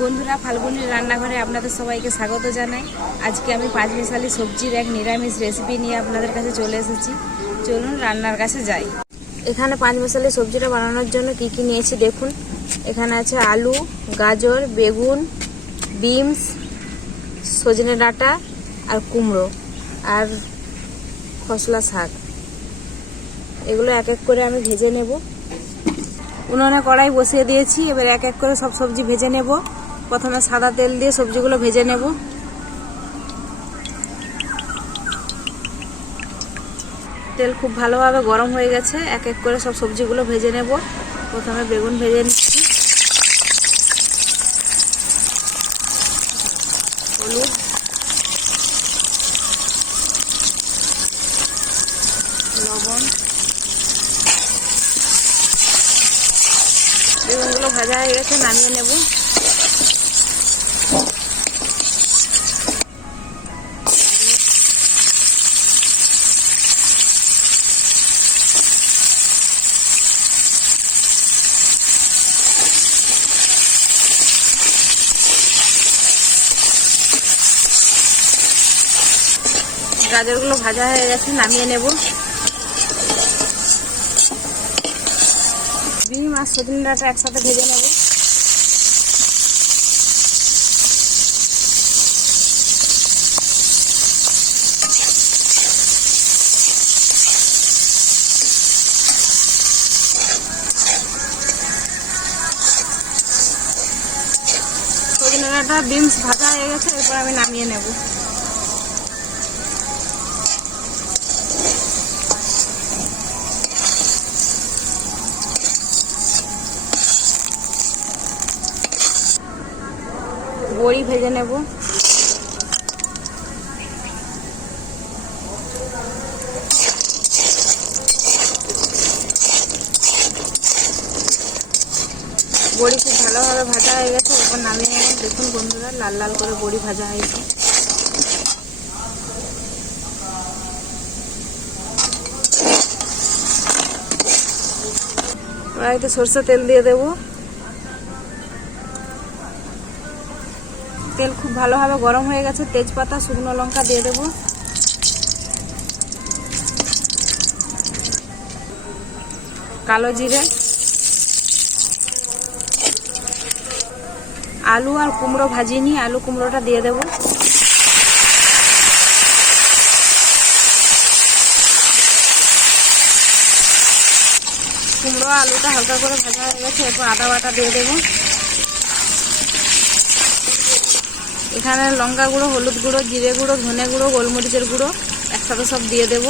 বন্ধুরা, ফাল্গুনির রান্নাঘরে আপনাদের সবাইকে স্বাগত জানাই। আজকে আমি পাঁচমিশালি সবজির এক নিরামিষ রেসিপি নিয়ে আপনাদের কাছে চলে এসেছি। চলুন রান্নার কাছে যাই। এখানে পাঁচমিশালি সবজিটা বানানোর জন্য কি কি নিয়েছি দেখুন। এখানে আছে আলু, গাজর, বেগুন, বিনস, সজনে ডাঁটা আর কুমড়ো আর খসলা শাক। এগুলো এক এক করে আমি ভেজে নেব। উনুনে কড়াই বসিয়ে দিয়েছি, এবার এক এক করে সব সবজি ভেজে নেব। প্রথমে সাদা তেল দিয়ে সবজিগুলো ভেজে নেব। তেল খুব ভালোভাবে গরম হয়ে গেছে, এক এক করে সব সবজিগুলো ভেজে নেব। প্রথমে বেগুন ভেজে নিচ্ছি, হলুদ, লবণ। বেগুনগুলো ভাজা হয়ে গেছে, নামিয়ে নেব। গাজরগুলো ভাজা হয়ে গেছে, নামিয়ে নেব। বিন আর সজনে ডাঁটা একসাথে ভেজে নেব। সজনে ডাঁটা বিনস ভাজা হয়ে গেছে, এরপর আমি নামিয়ে নেব। বড়ি ভেজে নেব। বড়ি খুব ভালোভাবে ভাজা হয়ে গেছে, এরপর নামিয়ে নেব। দেখুন বন্ধুরা, লাল লাল করে বড়ি ভাজা হয়েছে। কড়াইতে সরষে তেল দিয়ে দেব। তেল খুব ভালোভাবে গরম হয়ে গেছে, তেজপাতা, শুকনো লঙ্কা দিয়ে দেব। কালো জিরে, আলু আর কুমড়ো ভাজিয়ে নিয়ে আলু কুমড়োটা দিয়ে দেব। কুমড়ো আলুটা হালকা করে ভাজা হয়ে গেছে, এরপর আদা বাটা দিয়ে দেব। এখানে লঙ্কা গুঁড়ো, হলুদ গুঁড়ো, জিরে গুঁড়ো, ধনে গুঁড়ো, গোলমরিচের গুঁড়ো একসাথে সব দিয়ে দেব।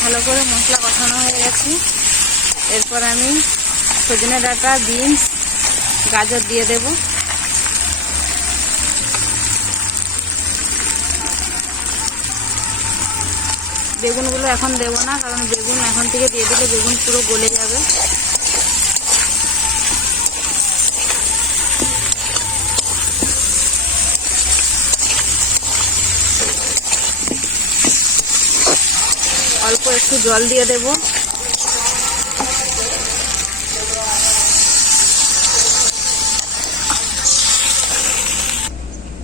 ভালো করে মশলা কষানো হয়ে গেছে, এরপর আমি সজনে ডাঁটা, বিনস, গাজর দিয়ে দেব। বেগুনগুলো এখন দেব না, কারণ বেগুন এখন থেকে দিয়ে দিলে বেগুন পুরো গলে যাবে। অল্প একটু জল দিয়ে দেব।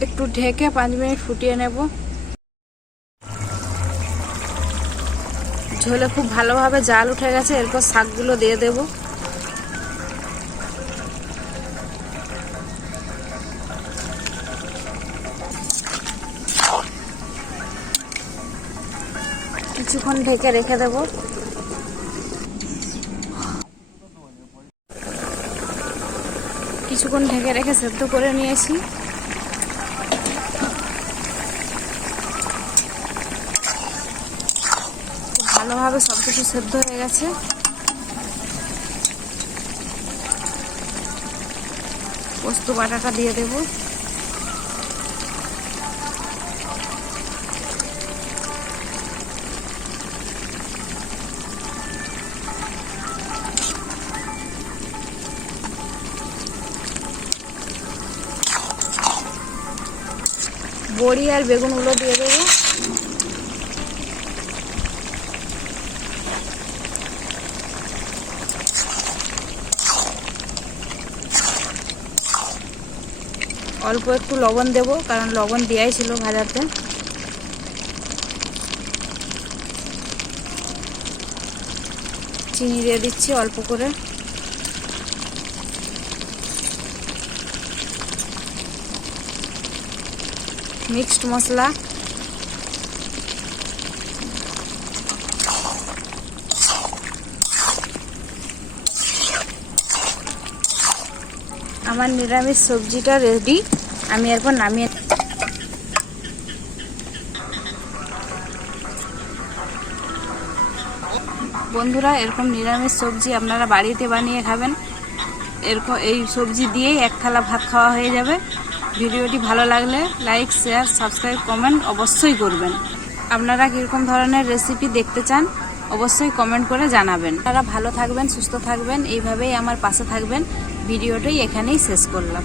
একটু ঢেকে 5 মিনিট ফুটিয়ে নেব। ঝোলে খুব ভালোভাবে জাল উঠে গেছে, এরপর শাকগুলো দিয়ে দেব। কিছুক্ষণ ঢেকে রেখে দেব। কিছুক্ষণ ঢেকে রেখে সেদ্ধ করে নিয়েছি। ভালোভাবে সবকিছু সেদ্ধ হয়ে গেছে। পোস্ত বাটাটা দিয়ে দেব। বড়ি আর বেগুনগুলো দিয়ে দেবো। অল্প একটু লবণ দেব, কারণ লবণ দেওয়াই ছিল ভাজাতে। চিনি দিয়ে দিচ্ছি অল্প করে। মিক্সড মশলা, আমার নিরামিষ সবজিটা রেডি। আমি এরপর নামিয়ে বন্ধুরা, এরকম নিরামিষ সবজি আপনারা বাড়িতে বানিয়ে খাবেন। এরকম এই সবজি দিয়েই এক থালা ভাত খাওয়া হয়ে যাবে। ভিডিওটি ভালো লাগলে লাইক, শেয়ার, সাবস্ক্রাইব, কমেন্ট অবশ্যই করবেন। আপনারা কীরকম ধরনের রেসিপি দেখতে চান অবশ্যই কমেন্ট করে জানাবেন। আপনারা ভালো থাকবেন, সুস্থ থাকবেন, এইভাবেই আমার পাশে থাকবেন। ভিডিওটি এখানেই শেষ করলাম।